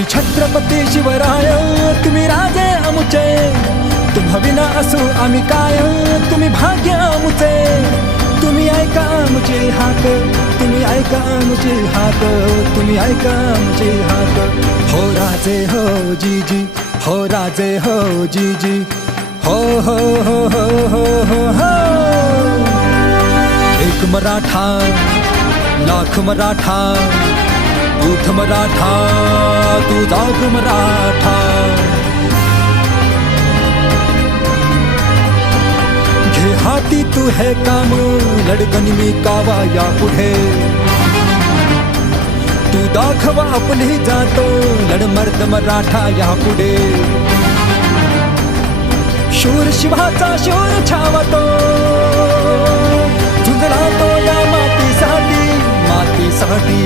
श्री छत्रपती शिवराय तुम्ही राजे आमुचे, तुम्हा विना असू आम्ही काय, तुम्ही भाग्य आमुचे. तुम्ही ऐका आमची हाक, तुम्ही ऐका आमची हाक, तुम्ही ऐका आमची हाक. हो राजे हो जीजी, हो राजे हो जीजी, हो हो हो हो हो हो हो. एक मराठा लाख मराठा, उठ मराठा तू जाग मराठा. घे हाती तू हे काम, लडकन मी कावा या पुढे. तू दाखवा आपली जात, लढ मर्द मराठा या पुढे. शूर शिवाचा शूर छावतो, झुंजला तो या मातीसाठी, मातीसाठी.